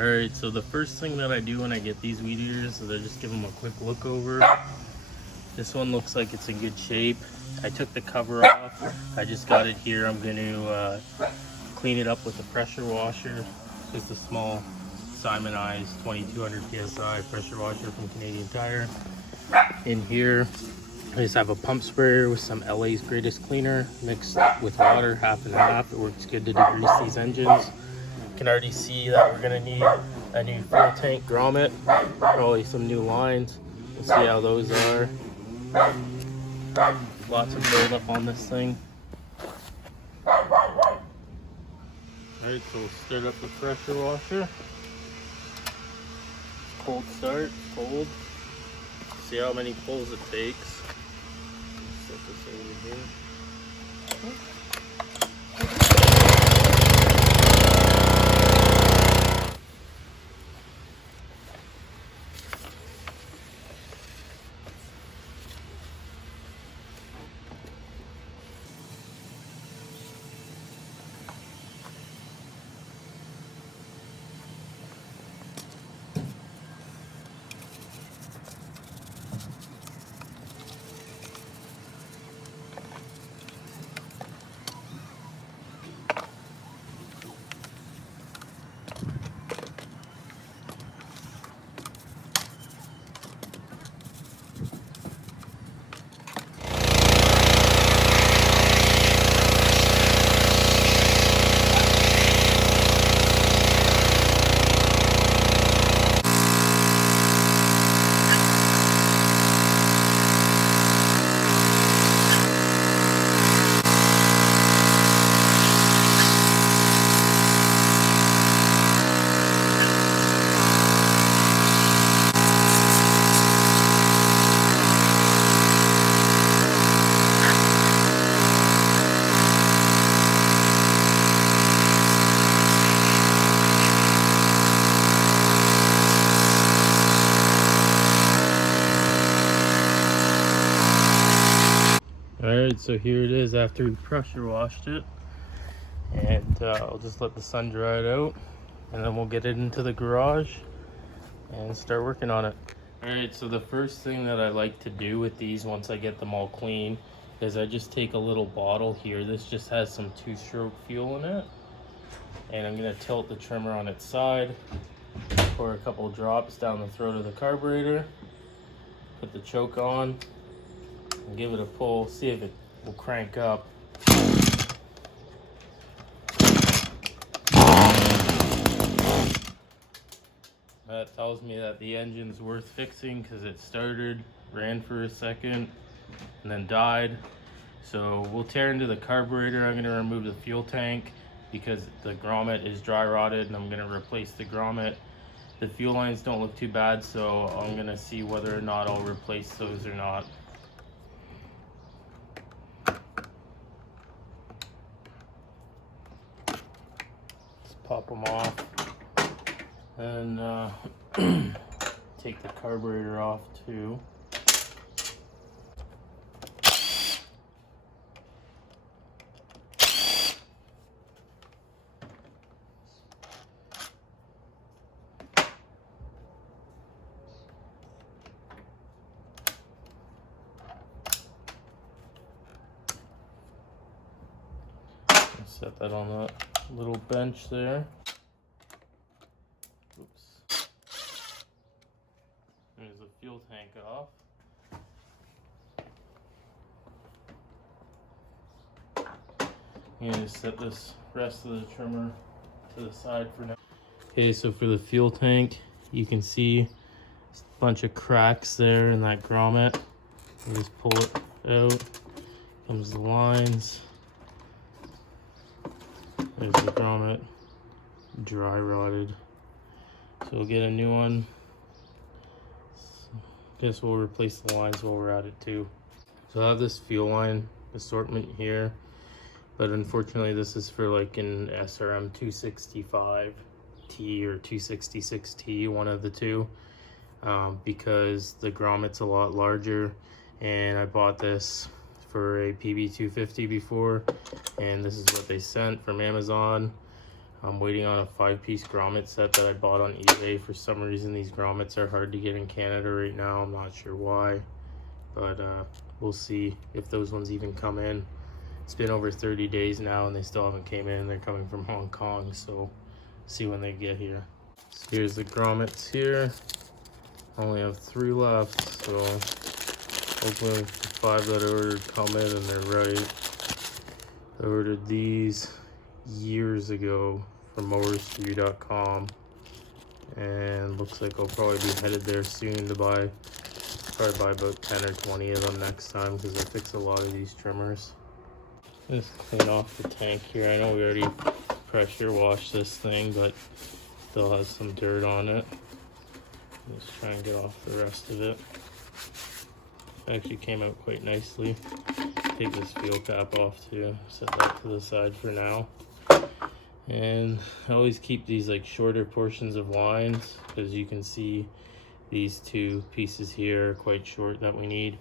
Alright, so the first thing that I do when I get these weed eaters is I just give them a quick look over. This one looks like it's in good shape. I took the cover off. I just got it here. I'm going to clean it up with a pressure washer. Just a small Simonized 2200 PSI pressure washer from Canadian Tire. In here, I just have a pump sprayer with some LA's Greatest Cleaner mixed with water, half and half. It works good to degrease these engines. You can already see that we're going to need a new fuel tank grommet, probably some new lines. We'll see how those are. Lots of buildup on this thing. Alright, so we'll start up the pressure washer. Cold start, cold. See how many pulls it takes. Set this over here. Alright, so here it is after we pressure washed it, and I'll just let the sun dry it out, and then we'll get it into the garage and start working on it. Alright, so the first thing that I like to do with these once I get them all clean is I just take a little bottle here. This just has some 2-stroke fuel in it, and I'm going to tilt the trimmer on its side, pour a couple drops down the throat of the carburetor, put the choke on, and give it a pull, see if it will crank up. That tells me that the engine's worth fixing because it started, ran for a second, and then died. So we'll tear into the carburetor. I'm going to remove the fuel tank because the grommet is dry rotted, and I'm going to replace the grommet. The fuel lines don't look too bad, so I'm going to see whether or not I'll replace those or not. Pop them off and take the carburetor off too. Set that on that little bench there. Oops. There's the fuel tank off. I'm gonna set this rest of the trimmer to the side for now. Okay, so for the fuel tank, you can see a bunch of cracks there in that grommet. You just pull it out. Comes the lines. There's the grommet, dry rotted. So we'll get a new one. Guess we'll replace the lines while we're at it too. So I have this fuel line assortment here, but unfortunately this is for like an SRM 265T or 266T, one of the two, because the grommet's a lot larger, and I bought this for a PB250 before, and this is what they sent from Amazon. I'm waiting on a 5-piece grommet set that I bought on eBay. For some reason, these grommets are hard to get in Canada right now. I'm not sure why, but we'll see if those ones even come in. It's been over 30 days now and they still haven't came in. They're coming from Hong Kong, so see when they get here. So here's the grommets here. I only have 3 left, so hopefully the 5 that I ordered come in and they're right. I ordered these years ago from mowers3.com, and looks like I'll probably be headed there soon to probably buy about 10 or 20 of them next time, because I fix a lot of these trimmers. Just clean off the tank here. I know we already pressure washed this thing, but still has some dirt on it. Just try and get off the rest of it. Actually came out quite nicely. Take this fuel cap off too, set that to the side for now. And I always keep these like shorter portions of lines, because you can see these 2 pieces here are quite short that we need.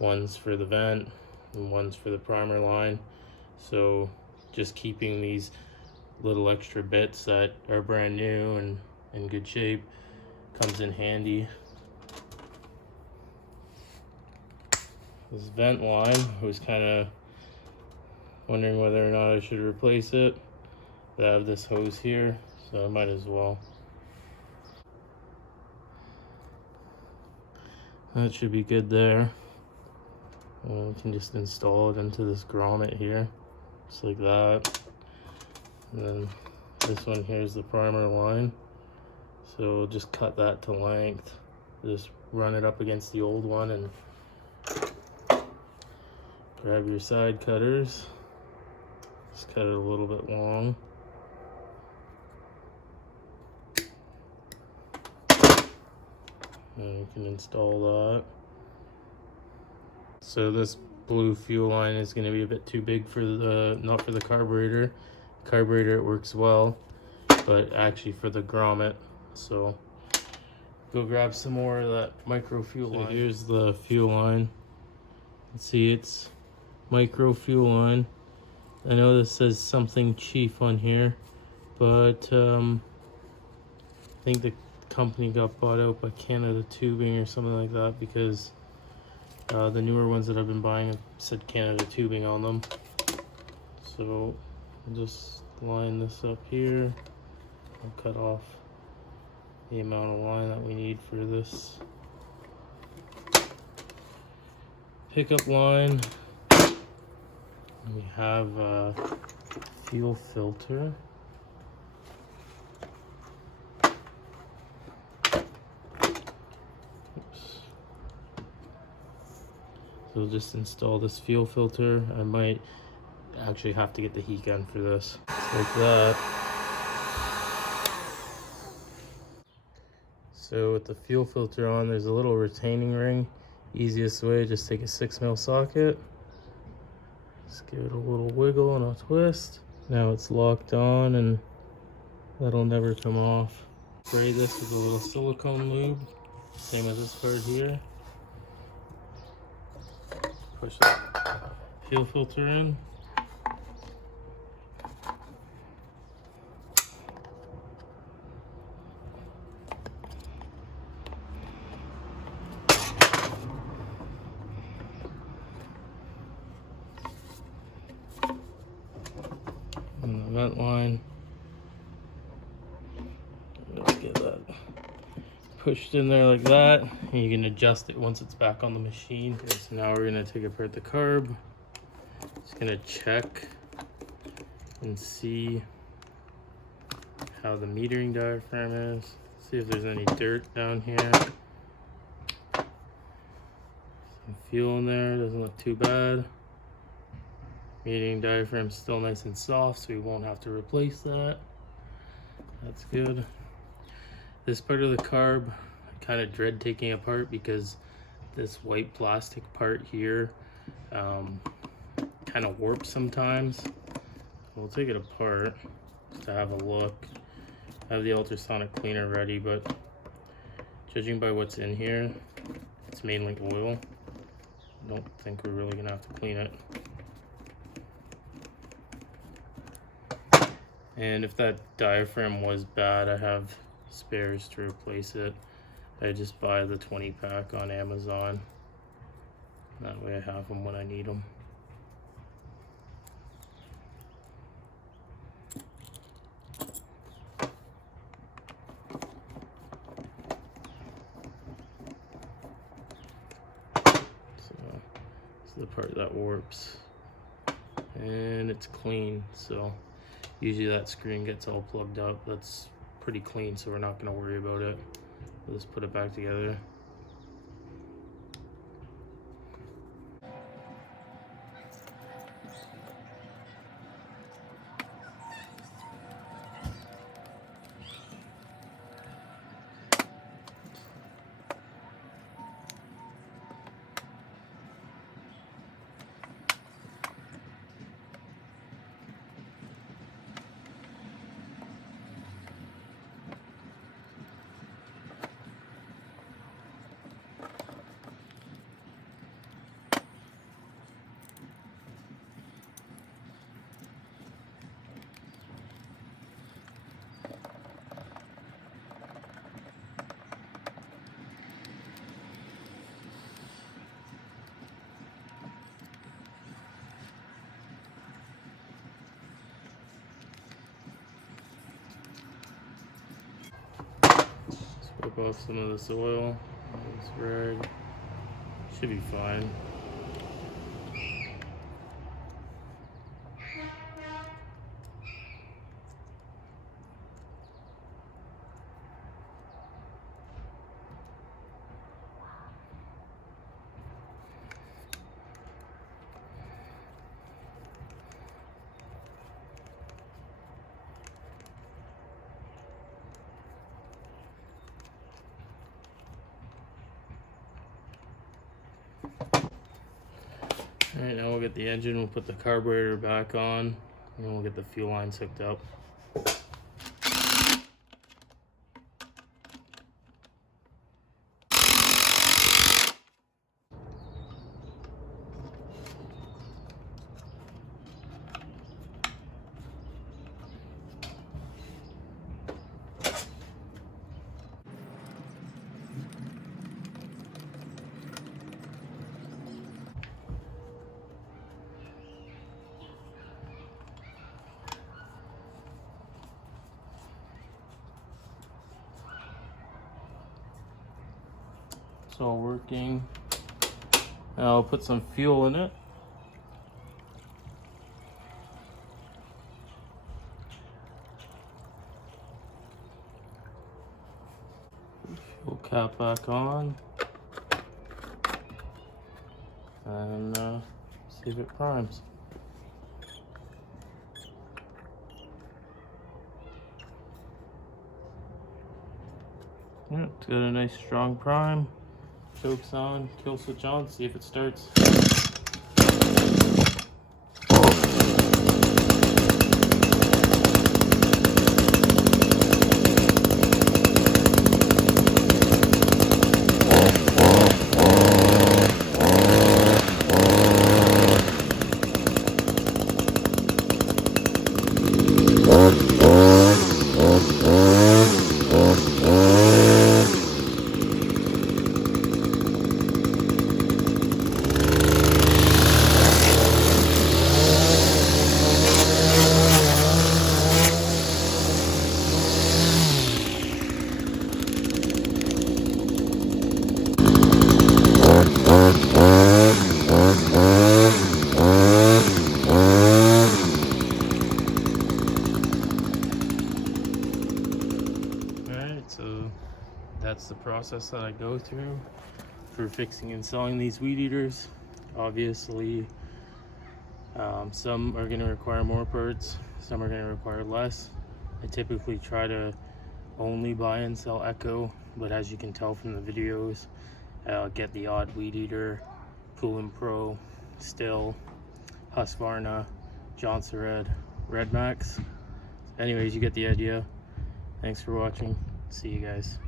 One's for the vent and one's for the primer line. So just keeping these little extra bits that are brand new and in good shape comes in handy. This vent line, I was kind of wondering whether or not I should replace it. But I have this hose here, so I might as well. That should be good there. And we can just install it into this grommet here, just like that. And then this one here is the primer line. So just cut that to length. Just run it up against the old one and grab your side cutters. Just cut it a little bit long. And you can install that. So this blue fuel line is going to be a bit too big for the, not for the carburetor. Carburetor, it works well, but actually for the grommet. So go grab some more of that micro fuel line. Here's the fuel line. Let's see, it's micro fuel line. I know this says something cheap on here, but I think the company got bought out by Canada Tubing or something like that, because the newer ones that I've been buying have said Canada Tubing on them. So I'll just line this up here. I'll cut off the amount of line that we need for this pickup line. We have a fuel filter. Oops. So we'll just install this fuel filter. I might actually have to get the heat gun for this. Just like that. So with the fuel filter on, there's a little retaining ring. Easiest way, just take a 6mm socket. Just give it a little wiggle and a twist. Now it's locked on and that'll never come off. Spray this with a little silicone lube, same as this part here. Push that fuel filter in. And the vent line. Let's get that pushed in there like that. And you can adjust it once it's back on the machine. Okay, so now we're gonna take apart the carb. Just gonna check and see how the metering diaphragm is. See if there's any dirt down here. Some fuel in there, doesn't look too bad. Metering diaphragm's still nice and soft, so we won't have to replace that. That's good. This part of the carb, I kind of dread taking apart because this white plastic part here kind of warps sometimes. We'll take it apart just to have a look. I have the ultrasonic cleaner ready, but judging by what's in here, it's mainly oil. I don't think we're really gonna have to clean it. And if that diaphragm was bad, I have spares to replace it. I just buy the 20 pack on Amazon. That way I have them when I need them. So it's the part that warps. And it's clean, so usually that screen gets all plugged up. That's pretty clean, so we're not going to worry about it. We'll just put it back together. Wipe off some of this oil. This rag should be fine. Alright, now we'll get the engine, we'll put the carburetor back on, and then we'll get the fuel lines hooked up. It's all working. Now I'll put some fuel in it. Fuel cap back on. And see if it primes. Yeah, it's got a nice strong prime. Chokes on, kill switch on, see if it starts. So that's the process that I go through for fixing and selling these weed eaters. Obviously, some are going to require more parts, some are going to require less. I typically try to only buy and sell Echo, but as you can tell from the videos, I'll get the odd weed eater, Poolin Pro, Still, Husqvarna, Johnson Red Max. Anyways, you get the idea. Thanks for watching. See you guys.